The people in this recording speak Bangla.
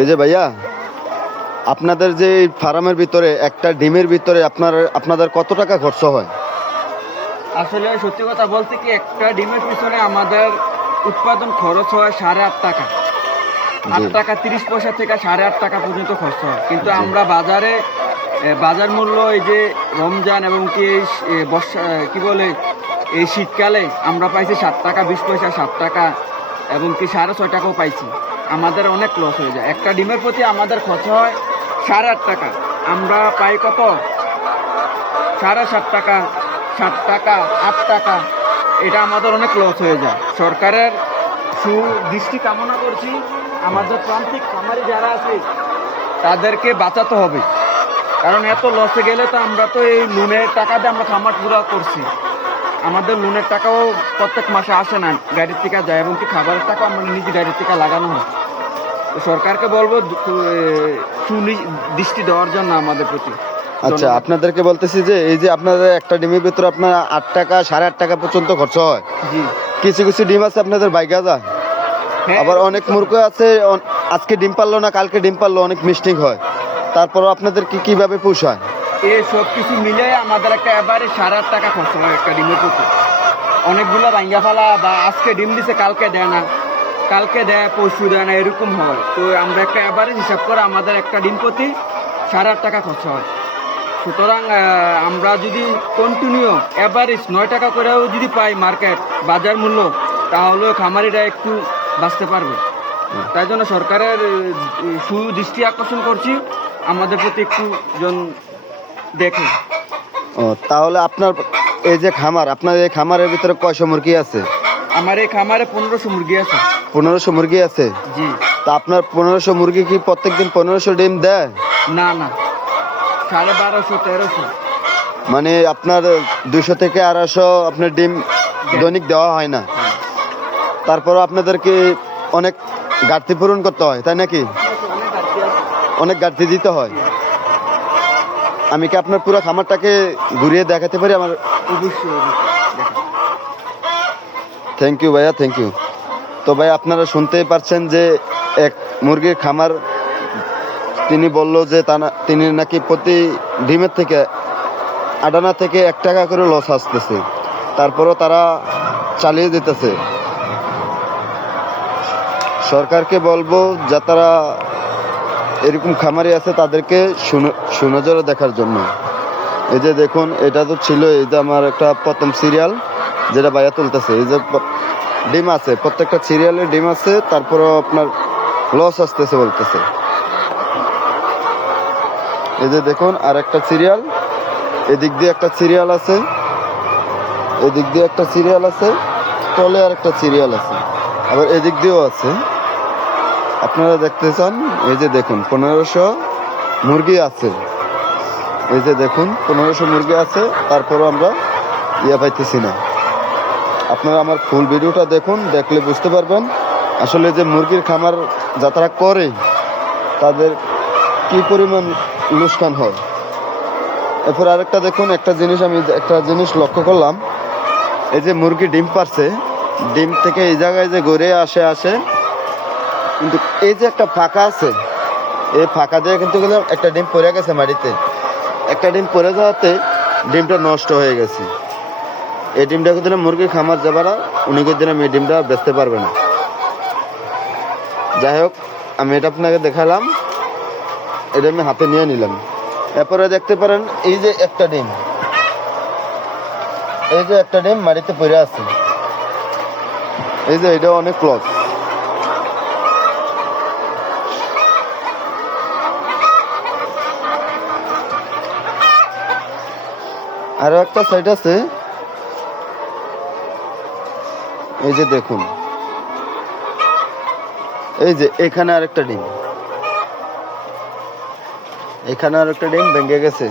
এই যে ভাইয়া, আপনাদের যে ফার্মের ভিতরে একটা ডিমের ভিতরে আপনাদের কত টাকা খরচ হয়? আসলে সত্যি কথা বলতে কি, একটা ডিমের পিছনে আমাদের উৎপাদন খরচ হয় 8.5 টাকা। 8 টাকা 30 পয়সা থেকে 8.5 টাকা পর্যন্ত খরচ হয়। কিন্তু আমরা বাজার মূল্য এই যে রমজান এবং কি বর্ষা কি বলে এই শীতকালে আমরা পাইছি 7 টাকা 20 পয়সা, 7 টাকা এবং কি 6.5 টাকাও পাইছি। আমাদের অনেক লস হয়ে যায়। একটা ডিমের প্রতি আমাদের খরচ হয় 8.5 টাকা, আমরা পাই কত? 7.5 টাকা, 7 টাকা, 8 টাকা। এটা আমাদের অনেক লস হয়ে যায়। সরকারের সুদৃষ্টি কামনা করছি, আমাদের প্রান্তিক খামারি যারা আছে তাদেরকে বাঁচাতে হবে। কারণ এত লসে গেলে তো আমরা তো এই লোনের টাকা দিয়ে আমরা খামার পুরো করছি, আমাদের লোনের টাকাও প্রত্যেক মাসে আসে না, গাড়ির থেকে যায় এবং কি খাবারের টাকা আমরা নিজে গাড়ির থেকে লাগানো হয়। তো সরকারকে বলবো সুদৃষ্টি দেওয়ার জন্য আমাদের প্রতি। আচ্ছা, আপনাদেরকে বলতেছি যে এই যে আপনাদের একটা ডিমের ভিতরে আপনার 8 টাকা 8.5 টাকা পর্যন্ত খরচ হয়। জি, কিছু কিছু ডিম আছে আপনাদের বাইকা যায়, আবার অনেক মুরগি আছে আজকে ডিম পারলো না, কালকে ডিম পারলো, অনেক মিস্টেক হয়। তারপর আপনাদের কিভাবে পোষায়? এই সব কিছু মিলে আমাদের একটা এবারে 8.5 টাকা খরচ হয় একটা ডিমের প্রতি। অনেকগুলো ভাঙ্গা ফালা বা আজকে ডিম দিছে কালকে দেয় না, কালকে দেয় পরশু দেয় না, এরকম হয়। তো আমরা একটা এবারে হিসাব করে আমাদের একটা ডিম প্রতি 8.5 টাকা খরচ হয়। সুতরাং আমরা যদি কন্টিনিউ এভারেজ 9 টাকা করেও যদি পাই মার্কেট বাজার মূল্য, তাহলে খামারিরা একটু বাঁচতে পারবে। তাই জন্য সরকারের সুদৃষ্টি আকর্ষণ করছি, আমাদের প্রতি একটু দেখে। ও, তাহলে আপনার এই যে খামার, আপনার এই খামারের ভিতরে কয়শো মুরগি আছে? আমার এই খামারে 1500 মুরগি আছে। 1500 মুরগি আছে? জি। তা আপনার 1500 মুরগি কি প্রত্যেকদিন 1500 ডিম দেয়? না না, 1250 1300। মানে আপনার 200 থেকে 250 আপনার ডিম দৈনিক দেওয়া হয় না? তারপরও আপনাদেরকে অনেক ঘাটতি পূরণ করতে হয়, তাই নাকি? অনেক ঘাটতি দিতে হয়। আমি কি আপনার পুরো খামারটাকে ঘুরিয়ে দেখাতে পারি? আমার অবশ্যই। থ্যাংক ইউ ভাইয়া, থ্যাংক ইউ। তো ভাই, আপনারা শুনতেই পারছেন যে এক মুরগির খামার, তিনি বলল যে তিনি নাকি প্রতি ডিমের থেকে আটানা থেকে 1 টাকা করে লস আসতেছে, তারপরও তারা চালিয়ে দিতেছে। সরকারকে বলবো যে তারা এরকম খামারি আছে তাদেরকে সুনজরে দেখার জন্য। এই যে দেখুন, এটা তো ছিল, এই যে আমার একটা প্রথম সিরিয়াল যেটা ভাইয়া তুলতেছে, এই যে ডিম আছে, প্রত্যেকটা সিরিয়ালে ডিম আছে, তারপরও আপনার লস আসতেছে বলতেছে। এই যে দেখুন আর একটা সিরিয়াল, এদিক দিয়ে একটা সিরিয়াল আছে, এদিক দিয়ে একটা সিরিয়াল আছে, তলে আর একটা সিরিয়াল আছে, আবার এদিক দিয়েও আছে। আপনারা দেখতে চান? এই যে দেখুন 1500 মুরগি আছে, এই যে দেখুন 1500 মুরগি আছে, তারপরও আমরা পাইতেছি না। আপনারা আমার ফুল ভিডিওটা দেখুন, দেখলে বুঝতে পারবেন আসলে যে মুরগির খামার যারা করে তাদের কি পরিমাণ লোকসান হয়। এরপর আরেকটা দেখুন, আমি একটা জিনিস লক্ষ্য করলাম, এই যে মুরগি ডিম পারছে, ডিম থেকে এই জায়গায় যে ঘুরে আসে, কিন্তু এই যে একটা ফাঁকা আছে, এই ফাঁকা দিয়ে কিন্তু একটা ডিম পড়ে গেছে মাটিতে। একটা ডিম পড়ে যাওয়াতে ডিমটা নষ্ট হয়ে গেছে। এই ডিমটা কিন্তু মুরগির খামার যাবারা উনি কিন্তু এই ডিমটা বেচতে পারবে না। যাই হোক, আমি এটা আপনাকে দেখালাম, এটা আমি হাতে নিয়ে নিলাম। এরপরে দেখতে পারেন এই যে একটা ডিম, এই যে একটা ডিম মাটিতে পড়ে আছে, এই যে এটা অনেক লস। আরো একটা সাইড আছে, এই যে দেখুন, এই যে এখানে আরেকটা ডিম, এখানে আরেকটা ডিম ভেঙে গেছে।